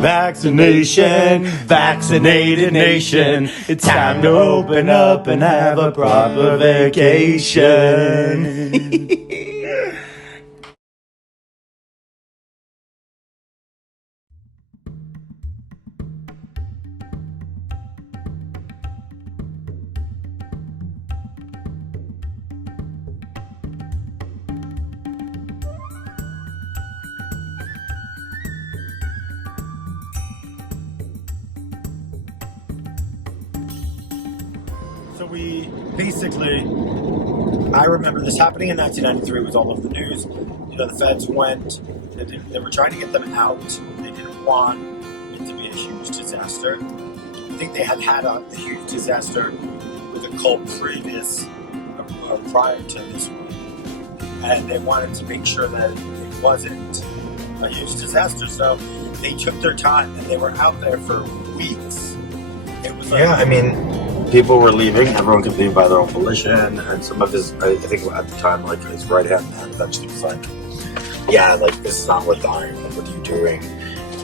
Vaccination, vaccinated nation. It's time to open up and have a proper vacation. So we basically, I remember this happening in 1993. It was all over the news. You know, the feds went, they were trying to get them out. They didn't want it to be a huge disaster. I think they had a huge disaster with a cult previous, prior to this one. And they wanted to make sure that it wasn't a huge disaster. So they took their time and they were out there for weeks. It was like, I mean, people were leaving. Everyone could leave by their own volition, and some of his, I think at the time, like his right hand man eventually was like, "Yeah, like this is not what dying. Like, what are you doing?"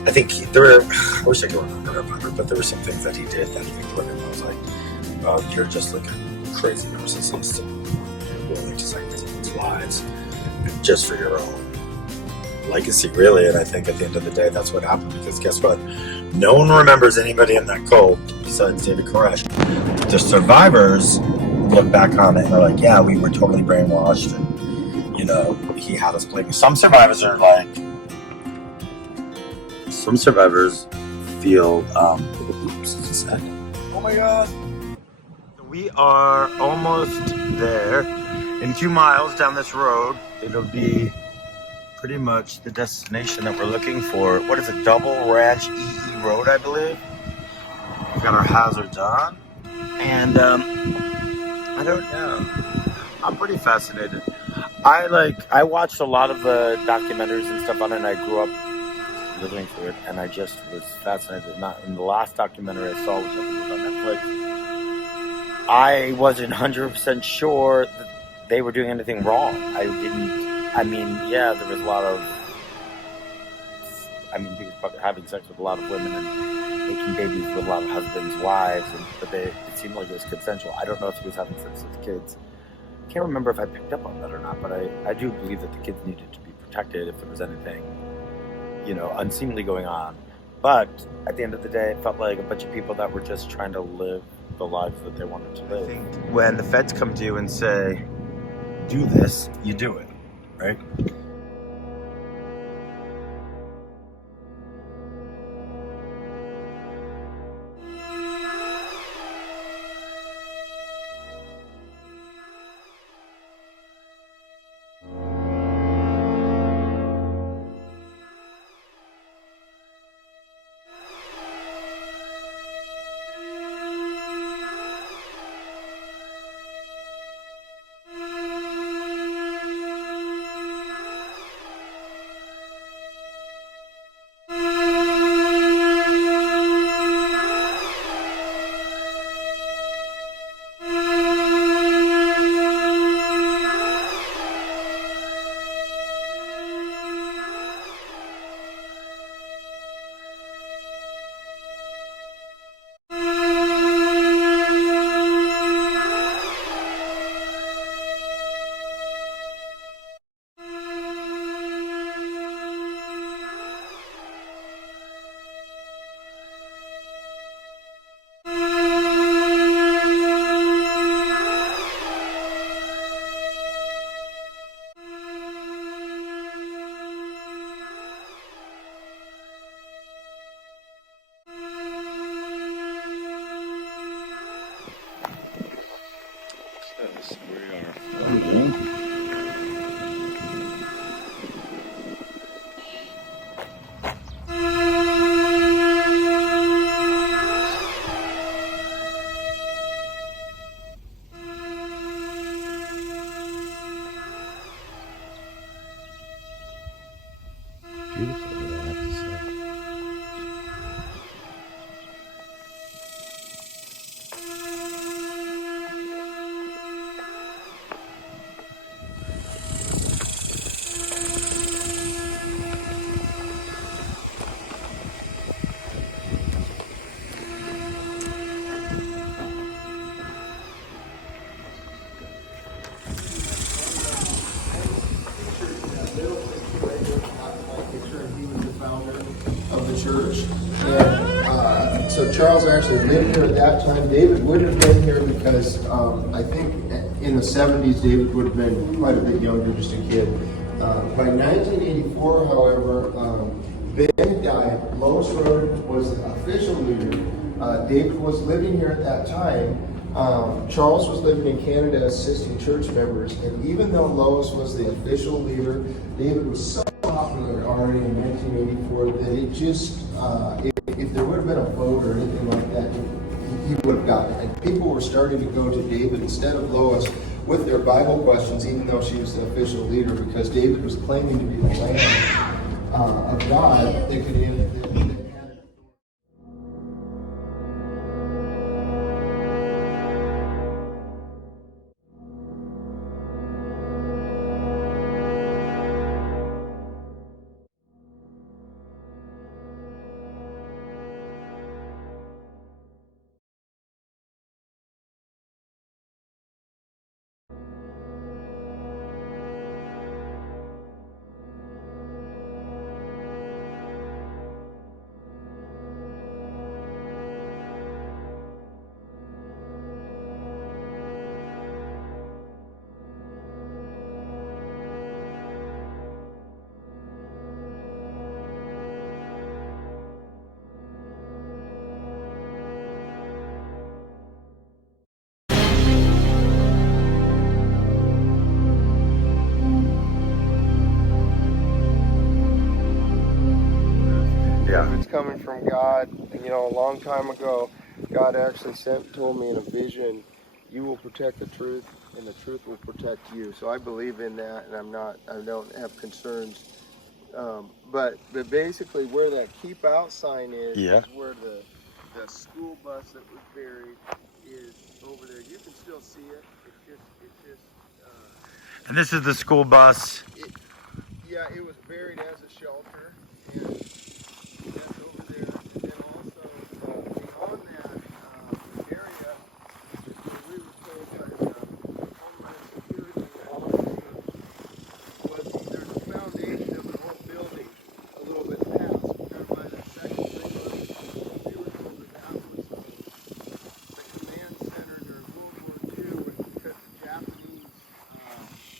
I think there were. I wish I could remember, but there were some things that he did that I think I was like, "You're just like a crazy narcissist, and you're willing to sacrifice people's lives just for your own legacy, really." And I think at the end of the day, that's what happened. Because guess what? No one remembers anybody in that cult besides David Koresh. The survivors look back on it and they're like, "Yeah, we were totally brainwashed, and you know, he had us playing." Some survivors are like, some survivors feel, oops, it's a sec. Oh my god. We are almost there. In 2 miles down this road, it'll be pretty much the destination that we're looking for. What is it? Double Ranch EE Road, I believe. We've got our hazards on. And I don't know. I'm pretty fascinated. I watched a lot of documentaries and stuff on it, and I grew up living through it, and I just was fascinated. Not in the last documentary I saw, which I think was on Netflix, I wasn't 100% sure that they were doing anything wrong. There was a lot of, he was probably having sex with a lot of women and making babies with a lot of husbands' wives, but it seemed like it was consensual. I don't know if he was having sex with kids. I can't remember if I picked up on that or not, but I do believe that the kids needed to be protected if there was anything, unseemly going on. But at the end of the day, it felt like a bunch of people that were just trying to live the lives that they wanted to live. I think when the feds come to you and say, "Do this," you do it, right? church. And so Charles actually lived here at that time. David wouldn't have been here because I think in the 70s, David would have been quite a bit younger, just a kid. By 1984, however, Ben died. Lois Road was the official leader. David was living here at that time. Charles was living in Canada assisting church members, and even though Lois was the official leader, David was so popular already in 1984 that it just, if there would have been a vote or anything like that, he would have gotten it. And people were starting to go to David instead of Lois with their Bible questions, even though she was the official leader, because David was claiming to be the Lamb of God that could end. It's coming from God. And, you know, a long time ago, God actually told me in a vision, you will protect the truth and the truth will protect you. So I believe in that, and I don't have concerns. But basically where that keep out sign is where the school bus that was buried is over there. You can still see it. And this is the school bus. It was buried as a shelter. And that's over there. And then also on that area, we were told by Homeland Security was there's a foundation of an old building a little bit past, kind of by that second thing. We were told that was the command center during World War II, because the Japanese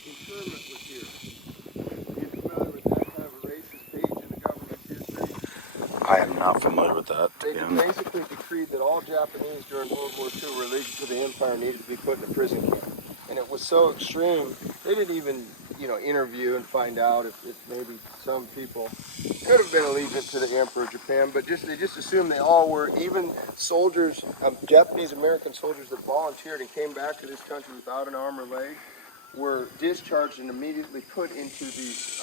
internment was here. You're familiar with that kind of a racist page in the government's history? I am not familiar with that. They basically decreed that all Japanese during World War II related to the empire needed to be put in a prison camp. And it was so extreme, they didn't even, interview and find out if maybe some people could have been allegiant to the Emperor of Japan, but they just assumed they all were. Even soldiers, Japanese American soldiers that volunteered and came back to this country without an arm or leg, were discharged and immediately put into these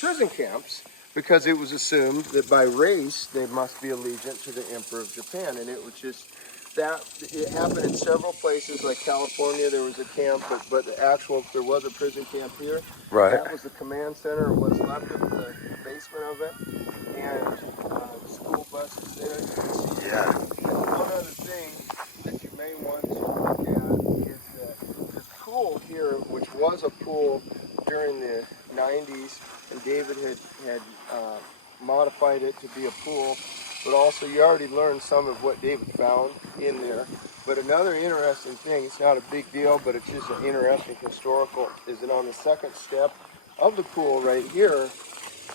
prison camps, because it was assumed that by race they must be allegiant to the Emperor of Japan. And it was just that it happened in several places, like California. There was a camp, but there was a prison camp here. Right. That was the command center, or what's left of the basement of it, and the school bus is there. You can see. Yeah. And one other thing that you may want to look at is that this pool here, which was a pool during the 90s, and David had modified it to be a pool, but also you already learned some of what David found in there. But another interesting thing, it's not a big deal, but it's just an interesting historical, is that on the second step of the pool right here,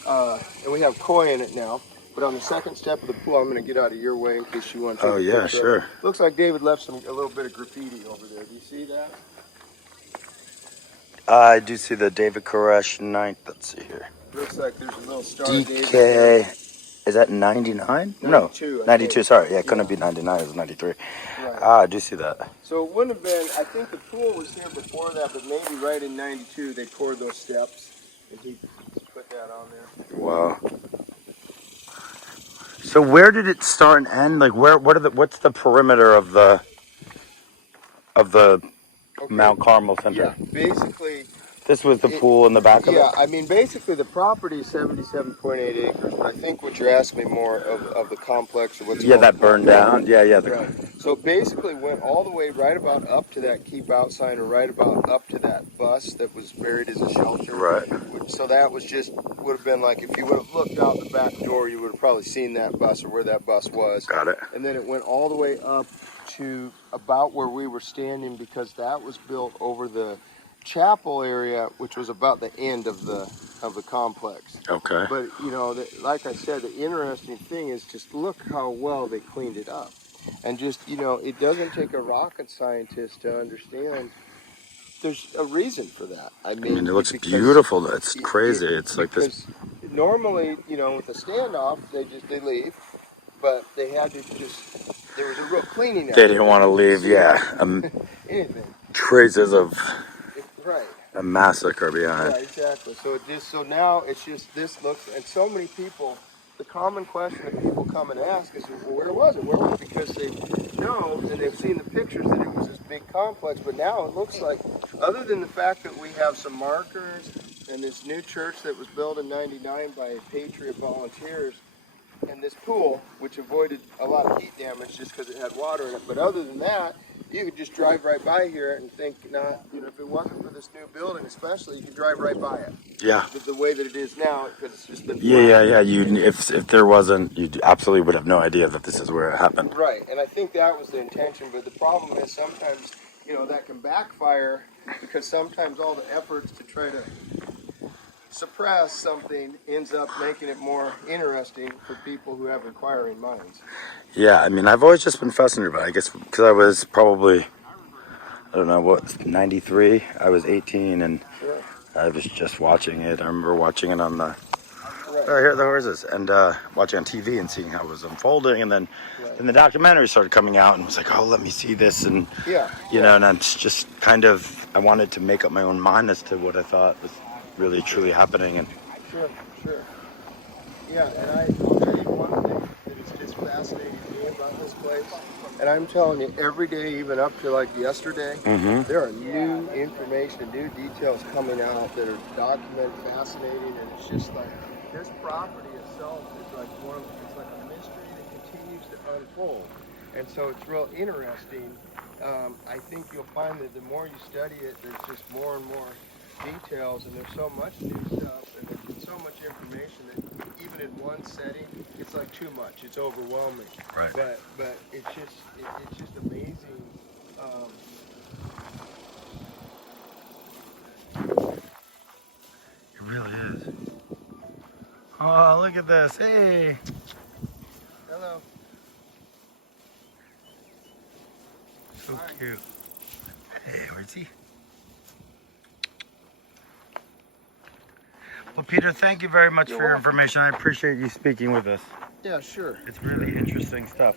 and we have koi in it now, but on the second step of the pool, I'm going to get out of your way in case you want to take a picture. Sure. Looks like David left a little bit of graffiti over there. Do you see that? I do see the David Koresh 9th. Let's see here. Looks like there's a little star. DK. Is that 99? 92, No, I 92. think. Sorry, it couldn't be 99. It was 93. Right. I do see that. So it wouldn't have been, I think the pool was here before that, but maybe right in 92 they poured those steps, and he put that on there. Wow. So where did it start and end? Like what's the perimeter of the Mount Carmel Center? Yeah, basically. This was the pool in the back of it? Yeah, I mean, basically the property is 77.8 acres, but I think what you're asking me more of the complex or what's that burned down. Yeah. Right. So it basically went all the way right about up to that keep out sign, or right about up to that bus that was buried as a shelter. Right. So that was just, would have been like, if you would have looked out the back door, you would have probably seen that bus or where that bus was. Got it. And then it went all the way up to about where we were standing, because that was built over the chapel area, which was about the end of the complex. Okay. But you know, like I said, the interesting thing is just look how well they cleaned it up. And just, you know, it doesn't take a rocket scientist to understand there's a reason for that. I mean, it looks beautiful. It's crazy. It's like this. Normally, you know, with a standoff, they leave, but they had to just, there was a real cleaning. They didn't want to leave, yeah. Anything. Traces of Right. a massacre behind. Yeah, exactly. So now it's just, this looks, and so many people, the common question that people come and ask is, well, where was it? Where was it? Because they know, and they've seen the pictures, that it was this big complex, but now it looks like, other than the fact that we have some markers and this new church that was built in '99 by Patriot volunteers, and this pool, which avoided a lot of heat damage just because it had water in it, but other than that, you could just drive right by here and think, not, you know, if it wasn't for this new building especially, you could drive right by it. Yeah. The way that it is now, because it's just been Yeah. If there wasn't, you absolutely would have no idea that this is where it happened. Right, and I think that was the intention, but the problem is sometimes, you know, that can backfire, because sometimes all the efforts to try to suppress something ends up making it more interesting for people who have inquiring minds. Yeah, I mean, I've always just been fascinated by it. I guess because I was probably, I don't know, what, 93? I was 18, and Sure. I was just watching it. I remember watching it on the, Right. oh, here are the horses, and watching on TV and seeing how it was unfolding, and then the documentary started coming out, and was like, oh, let me see this, and you know, and it's just kind of, I wanted to make up my own mind as to what I thought was really truly happening. And Sure. Yeah, and I'll tell you one thing that is just fascinating to me about this place, and I'm telling you, every day, even up to like yesterday, there are new information, new details coming out that are documented, fascinating, and it's just like, this property itself is like it's like a mystery that continues to unfold, and so it's real interesting. I think you'll find that the more you study it, there's just more and more details, and there's so much new stuff, and there's so much information that even in one setting, it's like too much. It's overwhelming. Right. But it's just amazing. it really is. Oh, look at this. Hey. Hello. So cute. Hey, where's he? Well, Peter, thank you very much for your information. I appreciate you speaking with us. Yeah, sure. It's really interesting stuff.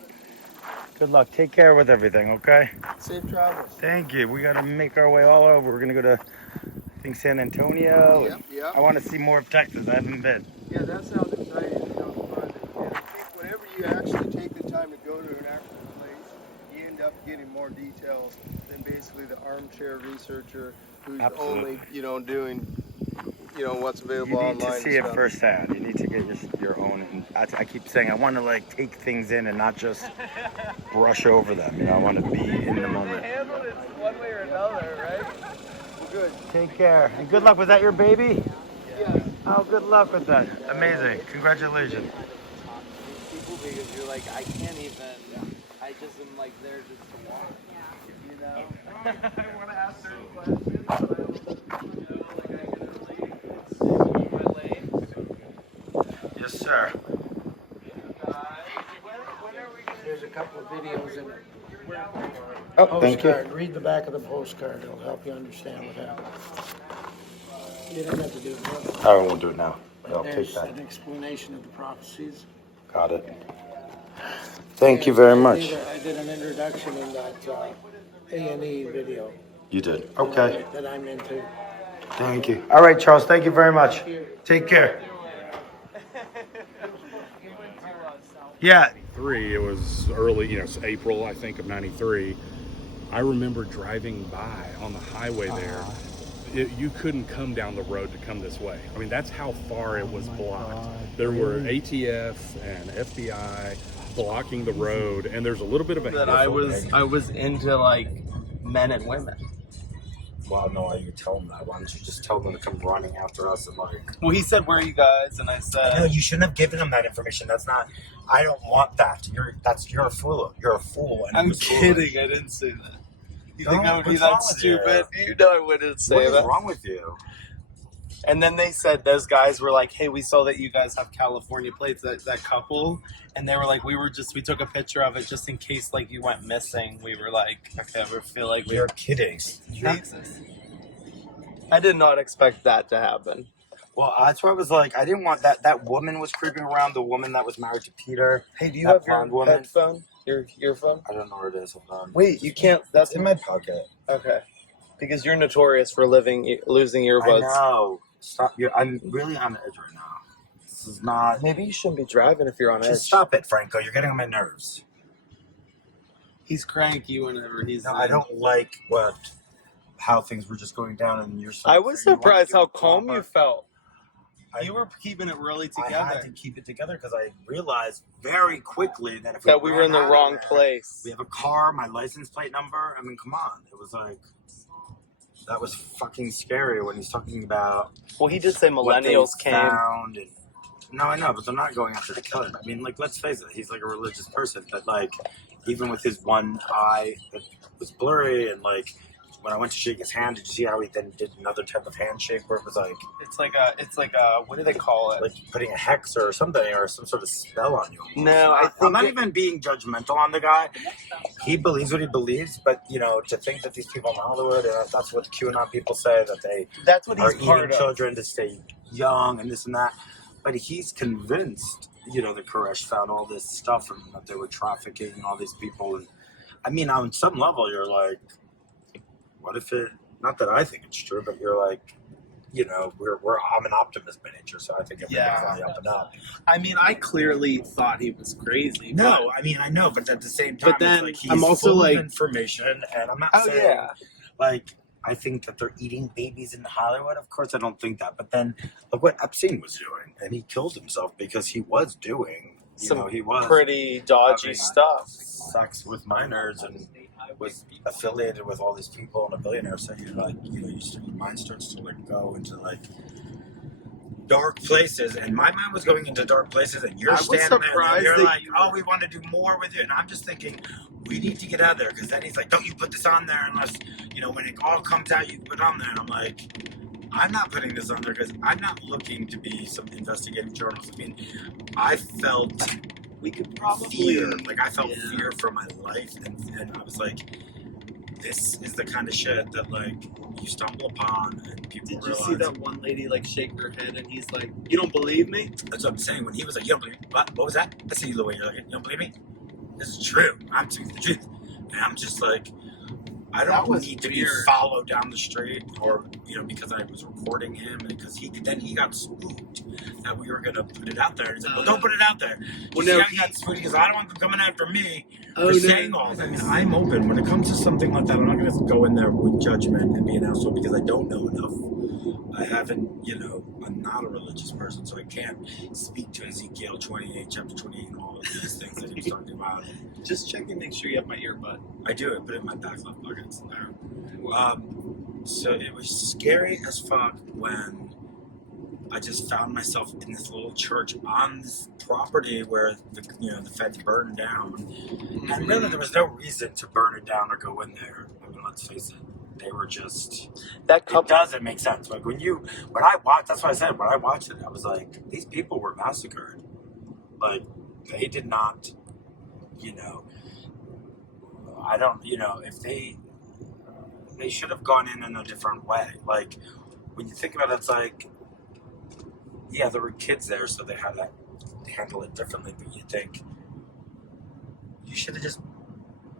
Good luck. Take care with everything, okay? Safe travels. Thank you. We got to make our way all over. We're going to go to, I think, San Antonio. Yep. I want to see more of Texas. I haven't been. Yeah, that sounds exciting. It sounds fun. And I think whenever you actually take the time to go to an actual place, you end up getting more details than basically the armchair researcher who's only, you know, doing, you know, what's available online. You need to see it firsthand. You need to get your own. And I keep saying I want to like take things in and not just brush over them. You know, I want to be in the moment. Handle it one way or another, right? Well, good. Take care and good luck. Was that your baby? Yeah. Oh, good luck with that. Amazing. Congratulations. People, because you're like, I can't even. I just am like there just to walk. You know. I want to ask certain questions, but I don't know. Like I can leave my lane. Yes, sir. There's a couple of videos in it. Oh, thank you. Postcard. Read the back of the postcard. It'll help you understand what happened. You don't have to do it. I won't do it now. I'll take There's that. an explanation of the prophecies. Got it. Thank you very I much. did an introduction in that A&E video You did. Okay. that I'm into. Thank you. All right, Charles. Thank you very much. Take care. Yeah. It was early, it's April, I think, of '93. I remember driving by on the highway there. You couldn't come down the road to come this way. I mean, that's how far it was blocked. There were ATF and FBI blocking the road, and there's a little bit of a that I was into like men and women. Well, no, why you tell them that? Why don't you just tell them to come running after us and like... Well, he said, "Where are you guys?" And I said, No, you shouldn't have given him that information. That's not... I don't want that. You're a fool. You're a fool. And I'm kidding. I didn't say that. You think I would be what's wrong that with stupid? You know I wouldn't say What is that. wrong with you? And then they said, those guys were like, "Hey, we saw that you guys have California plates, that couple." And they were like, we took a picture of it just in case like you went missing. We were like, okay, we feel like You're kidding. I did not expect that to happen. Well, that's why I was like, I didn't want that. That woman was creeping around, the woman that was married to Peter. Hey, do you That have your blonde woman. headphone? Your earphone? I don't know where it is. Hold on. Wait, you can't. That's It's in my pocket. okay. Because you're notorious for losing earbuds. I know. Stop. I'm really on edge right now. This is not... Maybe you shouldn't be driving if you're on edge. Just stop it, Franco. You're getting on my nerves. He's cranky whenever he's. No, I don't like how things were just going down, and you're. I was surprised how calm you felt. You were keeping it really together. I had to keep it together because I realized very quickly that if we were in the wrong place. We have a car, my license plate number. I mean, come on. It was like, that was fucking scary when he's talking about. Well, he did say millennials came. Found and, no, I know, but they're not going after to kill him. I mean, like, let's face it, he's like a religious person, but like, even with his one eye that was blurry, and like, when I went to shake his hand, did you see how he then did another type of handshake where it was like... It's like a, what do they call it? Like putting a hex or something, or some sort of spell on you. No, I'm not even being judgmental on the guy. He believes what he believes, but, you know, to think that these people in Hollywood, and that's what the QAnon people say, that that's what are he's part eating of. children to stay young and this and that. But he's convinced, you know, that Koresh found all this stuff and that they were trafficking all these people. And I mean, on some level, you're like, what if it, not that I think it's true, but you're like, you know, I'm an optimist by nature, so I think everything's on the up and up. I mean, I clearly thought he was crazy. No, I mean, I know, but at the same time, But then it's like I'm also full of like- information, and I'm not Oh, saying, yeah. like, I think that they're eating babies in Hollywood. Of course, I don't think that. But then, look what Epstein was doing, and he killed himself because he was doing, he was pretty dodgy having stuff. sex with minors and was affiliated with all these people and a billionaire. So you're like, your mind starts to like go into like dark places, and my mind was going into dark places, and you're standing there and you're like, we want to do more with you, and I'm just thinking, we need to get out of there, because then he's like, don't you put this on there unless, when it all comes out, you put it on there, and I'm like, I'm not putting this on there because I'm not looking to be some investigative journalist. I mean, I felt We could probably fear, like I felt fear for my life, and I was like, this is the kind of shit that like you stumble upon and people Did you realize. see that one lady like shake her head and he's like, "You don't believe me?" That's what I'm saying. When he was like, "You don't believe me?" What was that? I see the way you're like, "You don't believe me?" This is true. I'm speaking the truth, and I'm just like, I don't need to be followed down the street, or because I was recording him, because he got spooked that we were gonna put it out there. He's like, "Well, don't put it out there." Well, Well, no, he got spooked because I don't want them coming after me Oh, for no. saying all that. I mean, I'm open when it comes to something like that. I'm not gonna go in there with judgment and be an asshole because I don't know enough. I haven't, I'm not a religious person, so I can't speak to Ezekiel 28, chapter 28, and all of these things that he's talking about. Just check and make sure you have my earbud. I do it, but in my back left pocket, it's in there. So it was scary as fuck when I just found myself in this little church on this property where the feds burned down. And really, there was no reason to burn it down or go in there. I mean, let's face it. They were just... That It doesn't make sense. Like, when I watched... That's what I said. When I watched it, I was like, these people were massacred. Like, they did not... I don't... if they should have gone in a different way. Like, when you think about it, it's like... Yeah, there were kids there, so they had to handle it differently. But you think... You should have just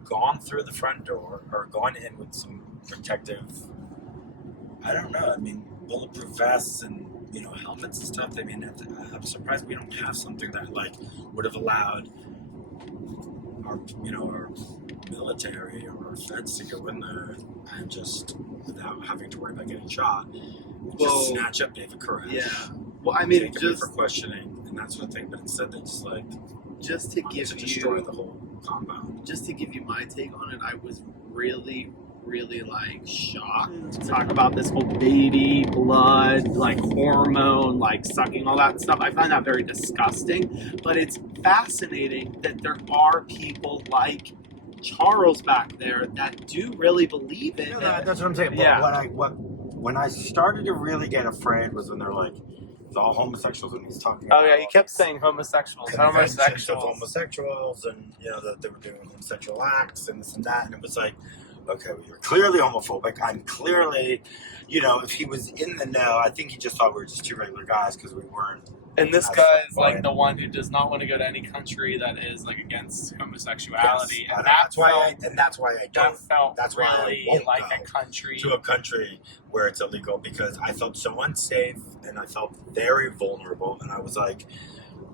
gone through the front door or gone in with some protective, I don't know, I mean, bulletproof vests and, helmets and stuff. I mean, I'm surprised we don't have something that, like, would have allowed our military or our feds to go in there and just, without having to worry about getting shot, just snatch up David Koresh. Yeah. Well, I mean, take him in for questioning and that sort of thing. But instead, they just, like, just to give to destroy you the whole compound. just to give you my take on it, I was really like shocked to talk about this whole baby blood, like hormone, like sucking, all that stuff. I find that very disgusting, but it's fascinating that there are people like Charles back there that do really believe it. No, that's what I'm saying. Yeah. When I started to really get afraid was when they're like, it's all homosexuals, and he's talking Oh about yeah, he kept saying homosexuals, conventions of homosexuals, and that they were doing homosexual acts and this and that, and it was like, okay, well, you're clearly homophobic. I'm clearly, if he was in the know, I think he just thought we were just two regular guys because we weren't. And this guy is like the one who does not want to go to any country that is like against homosexuality, Yes, and that's why I don't. felt That's why I really won't like go a country. to a country where it's illegal, because I felt so unsafe and I felt very vulnerable, and I was like,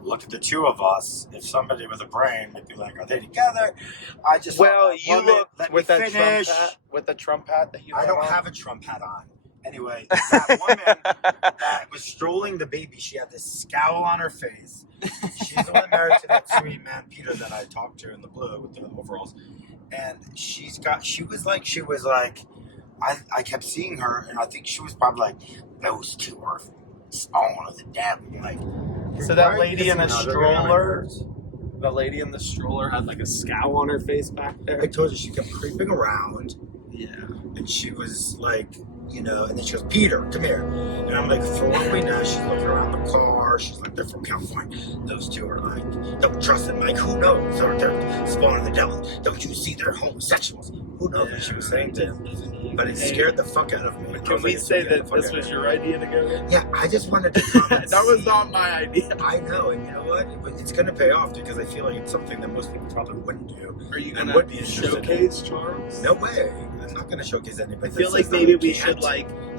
look at the two of us. If somebody with a brain would be like, are they together? I just you look with that finish. Trump hat that you. I don't have a Trump hat on. Anyway, that woman that was strolling the baby, she had this scowl on her face. She's only married to that sweet man Peter that I talked to in the blue with the overalls, and she was like, I kept seeing her, and I think she was probably like, those two are spawn of the devil. Like, so that lady in a stroller. The lady in the stroller had like a scowl on her face back there. I told you, she kept creeping around. Yeah. And she was like, and then she goes, Peter, come here. And I'm like, for what we know, she's looking around the car. She's like, they're from California. Those two are like, don't trust them. Like, who knows? Or they're spawning the devil. Don't you see they're homosexuals? Who knows what she was saying to him? But it scared the fuck out of me. Can we say that this was your idea to go in? Yeah, I just wanted to come and That was not my idea. I know, and you know what? It's going to pay off, because I feel like it's something that most people probably wouldn't do. Are you and going would be to interested showcase Charles? No way. I'm not going to showcase anybody. I feel like maybe we should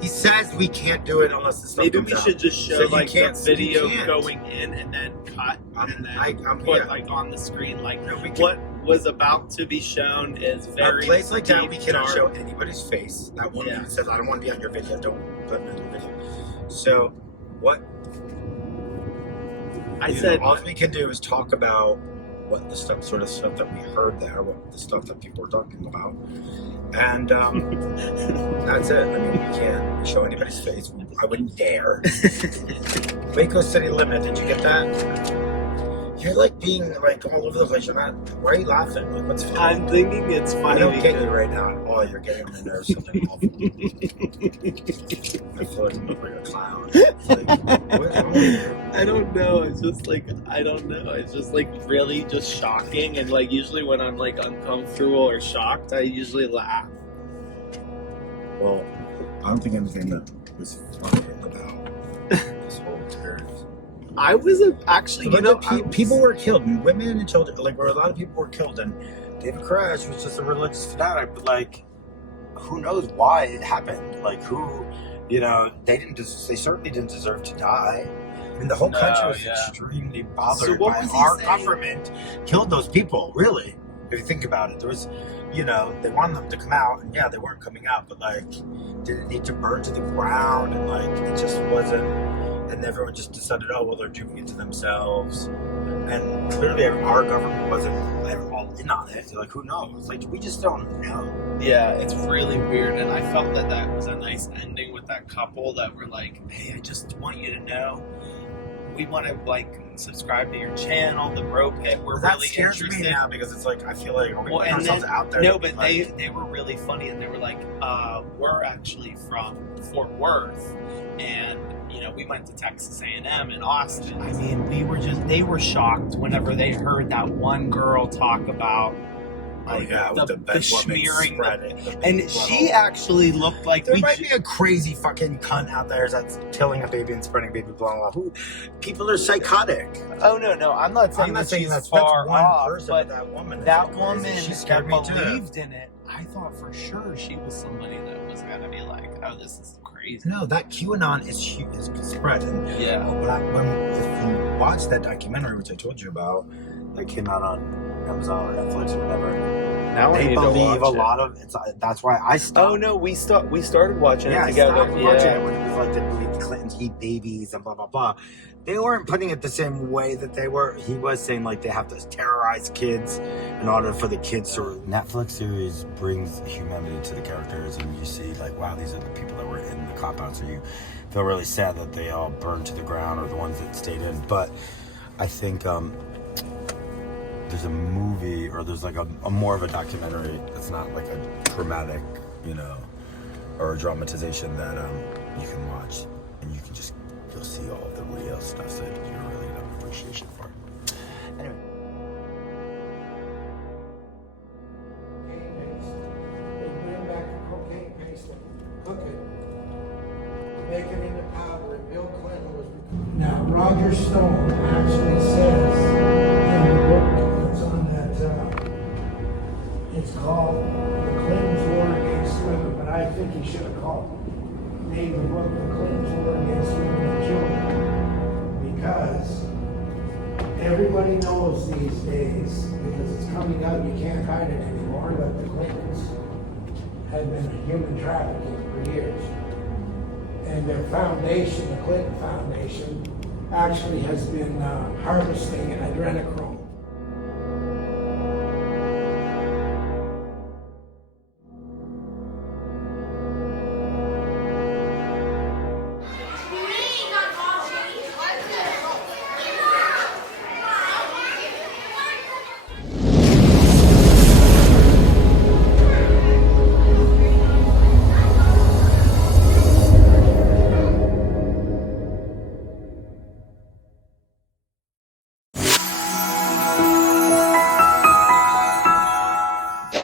He says we can't do it unless the stuff maybe comes we out. should just show So you like can't- the video you can't. going in and then cut and then I'm put here. like on the screen like No, we can't. what was about to be shown is very A place like that, we deep, cannot dark. show anybody's face. That woman Yeah. says, I don't want to be on your video. Don't put me on your video. So, what I said all we can do is talk about what the sort of stuff that we heard there, what the stuff that people were talking about. And that's it. I mean, we can't show anybody's face. I wouldn't dare. Waco City Limit, did you get that? You're like being like all over the place. You're not. Why are you laughing? Like, what's funny? I'm thinking it's funny. I don't get because- you right now. Oh, you're getting on my nerves. Something awful. I feel like I'm like a clown. It's like, what's wrong with you? I don't know. It's just like I don't know. It's just like really just shocking, and like usually when I'm like uncomfortable or shocked, I usually laugh. Well, I don't think anything that was funny about this whole experience. I was actually, People were killed, women and children. Like, where a lot of people were killed, and David Koresh was just a religious fanatic. But like, who knows why it happened? Like, who, they certainly didn't deserve to die. I mean, the whole country was extremely bothered So what by was he our saying? government killed those people. Really, if you think about it, there was, they wanted them to come out, and they weren't coming out, but like, did it need to burn to the ground? And like, it just wasn't. And everyone just decided, oh, well, they're doing it to themselves. And clearly our government wasn't all in on it. Like, who knows? Like, we just don't know. Yeah, it's really weird, and I felt that was a nice ending with that couple that were like, hey, I just want you to know, we want to like subscribe to your channel, the Bro Pit. We're That really scares interested. me now, because it's like, I feel like we're Well, putting and ourselves then, out there. no, but like, they were really funny, and they were like, we're actually from Fort Worth, and we went to Texas A&M in Austin. I mean, they were shocked whenever they heard that one girl talk about like the smearing. And she actually looked like there might be a crazy fucking cunt out there that's killing a baby and spreading baby blah blah. People are psychotic. Oh no, I'm not saying that she's far off, but that woman she scared me too. believed in it. I thought for sure she was somebody that was gonna be like, oh, this is crazy. No, that QAnon is spread. And if you watch that documentary, which I told you about, that came out on Amazon or Netflix or whatever, Now I they need to believe watch a lot of it's. That's why I stopped. Oh no, we started watching Yeah, it I together. stopped watching it when it was like the movie Clintons eat babies and blah blah blah. They weren't putting it the same way that they were. He was saying like they have to terrorize kids in order for the kids to. Netflix series brings humanity to the characters, and you see like, wow, these are the people that were in the compound. So you feel really sad that they all burned to the ground, or the ones that stayed in. But I think there's a movie, or there's like a more of a documentary. It's not like a traumatic, or a dramatization that you can watch, and you'll see all of the real stuff, so you really have an appreciation for it. Anyway. Cocaine paste. They bring back the cocaine paste and cook it, make it into powder, and Bill Clinton was. Now, Roger Stone actually says in the book that's on that, it's called The Clintons' War Against Women, but I think he should have named the book The Clintons' War Against Women and Children, because everybody knows these days, because it's coming out, you can't hide it anymore, that the Clintons had been human trafficking for years. And their foundation, the Clinton Foundation, actually has been harvesting adrenochrome